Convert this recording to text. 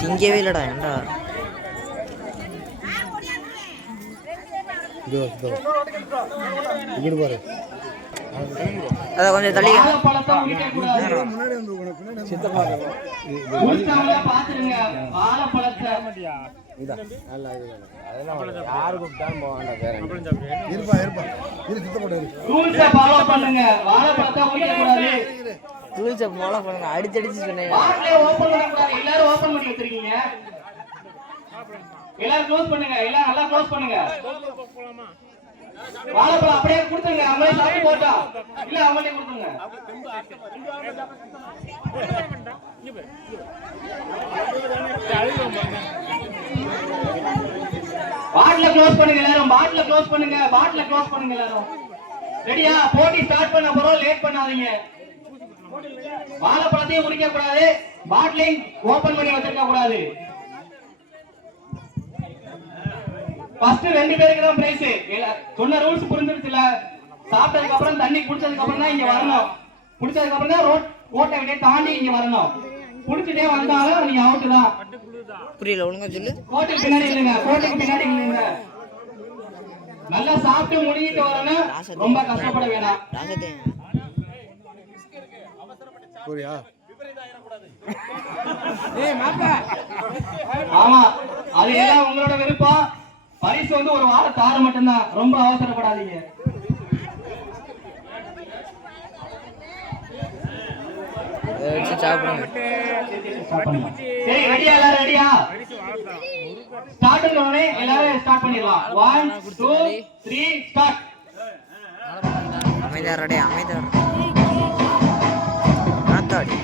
திங்கவே இல்லடா ஏன்டா அத கொஞ்சம் தள்ளி யாரு கூப்பிட்டாலும் போக வேண்டாம். அடிச்சடிச்சு சொன்னேன். எல்லாரும் க்ளோஸ் பண்ணுங்க. எல்லாம் நல்லா க்ளோஸ் பண்ணுங்க. வாழைப்பழம் அப்படியே கொடுத்துங்க. அவங்களே சாப்பிட்டு போட்டா இல்ல அவங்களே கொடுத்துங்க. பாட்டில க்ளோஸ் பண்ணுங்க எல்லாரும். பாட்டில க்ளோஸ் பண்ணுங்க. பாட்டில க்ளோஸ் பண்ணுங்க எல்லாரும். ரெடியா? போட்டி ஸ்டார்ட் பண்ண போறோம். லேட் பண்ணாதீங்க. வாழைப்பழத்தையும் முடிக்க கூடாது. பாட்டிலையும் ஓபன் பண்ணி வச்சிருக்க கூடாது. ஃபர்ஸ்ட் 2 பேருக்கு தான் பிரைஸ். சொன்ன ரூல்ஸ் புரிஞ்சிருச்சுல? சாப்பிட்டதுக்கு அப்புறம் தண்ணி குடிச்சதுக்கு அப்புறம் தான் இங்க வரணும். குடிச்சதுக்கு அப்புறம் தான் ரோட்டை விட்டு தாண்டி இங்க வரணும். குடிச்சிட்டே வந்தாலும் நீங்க அவுட் தான். புரியல, ஒழுங்கா சொல்லு. கோட்டுக்கு பின்னாடி இல்லங்க. கோட்டுக்கு பின்னாடி இல்லங்க. நல்லா சாப்பிட்டு முடிக்கிட்டு வரணும். ரொம்ப கஷ்டப்பட வேணாம். புரியா? ஆமா, அது எல்லாம் உங்களோட விருப்பம். பரிசு வந்து ஒரு வாரம் தாறு மட்டும்தான். ரொம்ப அவசரப்படாதீங்க. சரி, ரெடியா? எல்லாரும் ரெடியா? ஸ்டார்ட் பண்ணோனே எல்லாரும் ஸ்டார்ட் பண்ணிடலாம். 1 2 3 ஸ்டார்ட். அமைதியாரடே, அமைதியார. நாத்தாடி.